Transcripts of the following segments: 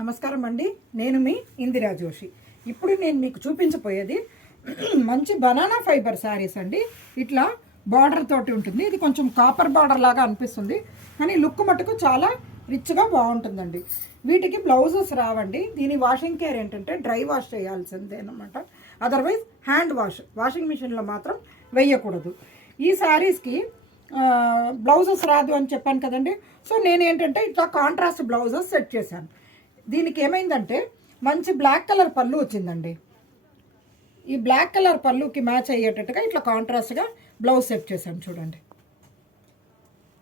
నమస్కారం అండి. నేను మీ ఇందిరా జోషి. ఇప్పుడు నేను మీకు చూపించబోయేది మంచి బనానా ఫైబర్ శారీస్ అండి. ఇట్లా బార్డర్ తోటి ఉంటుంది. ఇది కొంచెం కాపర్ బార్డర్ లాగా అనిపిస్తుంది, కానీ లుక్ మటుకు చాలా రిచ్గా బాగుంటుందండి. వీటికి బ్లౌజెస్ రావండి. దీని వాషింగ్ కేర్ ఏంటంటే డ్రై వాష్ చేయాల్సిందే అనమాట. అదర్వైజ్ హ్యాండ్ వాషింగ్ మిషన్లో మాత్రం వేయకూడదు. ఈ శారీస్కి బ్లౌజెస్ రాదు అని చెప్పాను కదండి. సో నేనేంటంటే ఇట్లా కాంట్రాస్ట్ బ్లౌజెస్ సెట్ చేశాను. దీనికి ఏమైందంటే మంచి బ్లాక్ కలర్ పళ్ళు వచ్చిందండి. ఈ బ్లాక్ కలర్ పళ్ళుకి మ్యాచ్ అయ్యేటట్టుగా ఇట్లా కాంట్రాస్ట్గా బ్లౌజ్ సెట్ చేశాను. చూడండి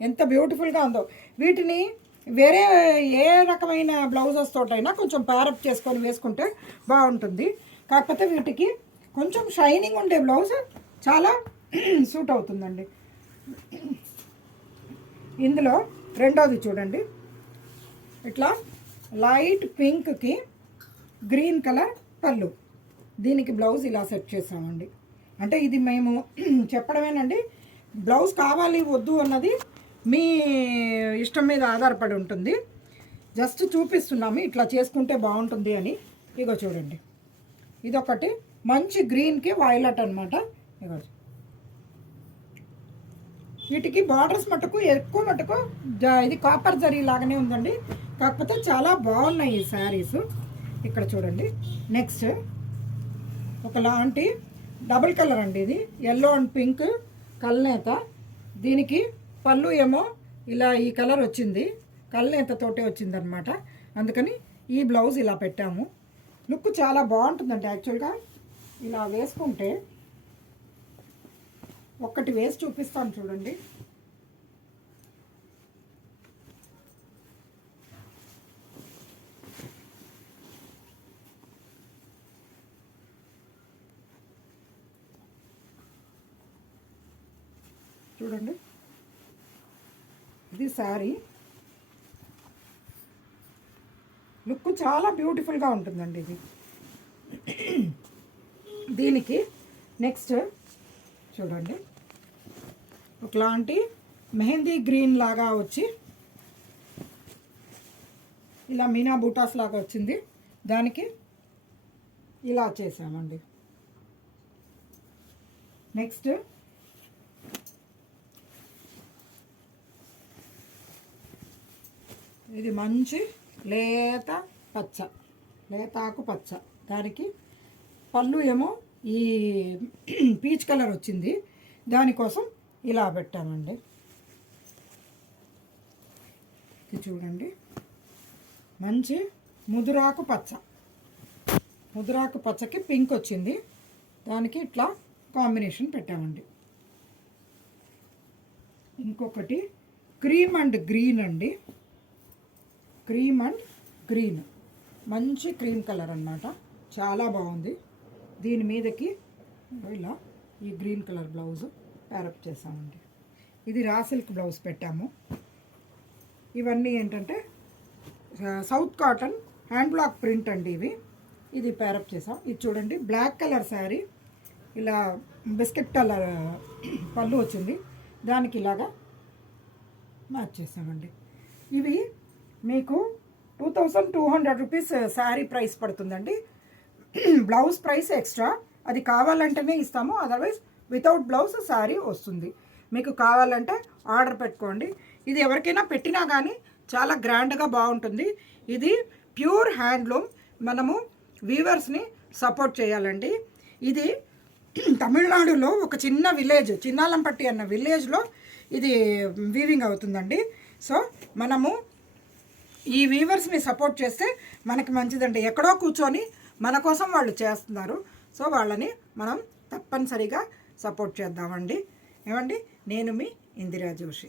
ఎంత బ్యూటిఫుల్గా ఉందో. వీటిని వేరే ఏ రకమైన బ్లౌజెస్ తోటైనా కొంచెం ప్యారప్ చేసుకొని వేసుకుంటే బాగుంటుంది. కాకపోతే వీటికి కొంచెం షైనింగ్ ఉండే బ్లౌజ్ చాలా సూట్ అవుతుందండి. ఇందులో రెండోది చూడండి, ఇట్లా లైట్ పింక్కి గ్రీన్ కలర్ పళ్ళు. దీనికి బ్లౌజ్ ఇలా సెట్ చేసామండి. అంటే ఇది మేము చెప్పడమేనండి. బ్లౌజ్ కావాలి వద్దు అన్నది మీ ఇష్టం మీద ఆధారపడి ఉంటుంది. జస్ట్ చూపిస్తున్నాము ఇట్లా చేసుకుంటే బాగుంటుంది అని. ఇగో చూడండి, ఇదొకటి మంచి గ్రీన్కి వైలెట్ అనమాట. ఇగో వీటికి బార్డర్స్ మటుకు ఎక్కువ మటుకు ఇది కాపర్ జరీ లాగానే ఉందండి. కాకపోతే చాలా బాగున్నాయి ఈ శారీస్. ఇక్కడ చూడండి, నెక్స్ట్ ఒకలాంటి డబుల్ కలర్ అండి. ఇది ఎల్లో అండ్ పింక్ కల్నేత. దీనికి పళ్ళు ఏమో ఇలా ఈ కలర్ వచ్చింది, కల్నేతతోటే వచ్చింది అనమాట. అందుకని ఈ బ్లౌజ్ ఇలా పెట్టాము. లుక్ చాలా బాగుంటుందండి. యాక్చువల్గా ఇలా వేసుకుంటే ఒక్కటి వేసి చూపిస్తాను చూడండి. చూడండి, ఇది శారీ లుక్ చాలా బ్యూటిఫుల్గా ఉంటుందండి ఇది. దీనికి నెక్స్ట్ చూడండి, ఒకలాంటి మెహందీ గ్రీన్ లాగా వచ్చి ఇలా మీనా బూటాస్ లాగా వచ్చింది. దానికి ఇలా చేసామండి. నెక్స్ట్ ఇది మంచి లేతాకు పచ్చ. దానికి పళ్ళు ఏమో ఈ పీచ్ కలర్ వచ్చింది. దానికోసం ఇలా పెట్టామండి. ఇది చూడండి, మంచి ముదురాకు పచ్చకి పింక్ వచ్చింది. దానికి ఇట్లా కాంబినేషన్ పెట్టామండి. ఇంకొకటి క్రీమ్ అండ్ గ్రీన్ అండి. క్రీమ్ అండ్ గ్రీన్ మంచి క్రీమ్ కలర్ అన్నమాట. చాలా బాగుంది. దీని మీదకి ఇలా ఈ గ్రీన్ కలర్ బ్లౌజ్ ప్యారప్ చేసామండి. ఇది రా సిల్క్ బ్లౌజ్ పెట్టాము. ఇవన్నీ ఏంటంటే south cotton hand black print అండి. ఇది ప్యారప్ చేసాం. ఇది చూడండి, బ్లాక్ కలర్ శారీ ఇలా బిస్కెట్ కలర్ పళ్ళు వచ్చింది. దానికి ఇలాగా మ్యాచ్ చేసామండి. ఇవి మీకు 2200 రూపీస్ శారీ ప్రైస్ పడుతుందండి. బ్లౌజ్ ప్రైస్ ఎక్స్ట్రా, అది కావాలంటేనే ఇస్తాము. అదర్వైజ్ వితౌట్ బ్లౌజ్ శారీ వస్తుంది. మీకు కావాలంటే ఆర్డర్ పెట్టుకోండి. ఇది ఎవరికైనా పెట్టినా కానీ చాలా గ్రాండ్గా బాగుంటుంది. ఇది ప్యూర్ హ్యాండ్లూమ్. మనము వీవర్స్ని సపోర్ట్ చేయాలండి. ఇది తమిళనాడులో ఒక చిన్న విలేజ్, చిన్నాలంపట్టి అన్న విలేజ్లో ఇది వీవింగ్ అవుతుందండి. సో మనము ఈ వీవర్స్ని సపోర్ట్ చేస్తే మనకి మంచిదండి. ఎక్కడో కూర్చొని మన కోసం వాళ్ళు చేస్తున్నారు. సో వాళ్ళని మనం తప్పనిసరిగా సపోర్ట్ చేద్దామండి. ఏమండి, నేను మీ ఇందిరా జోషి.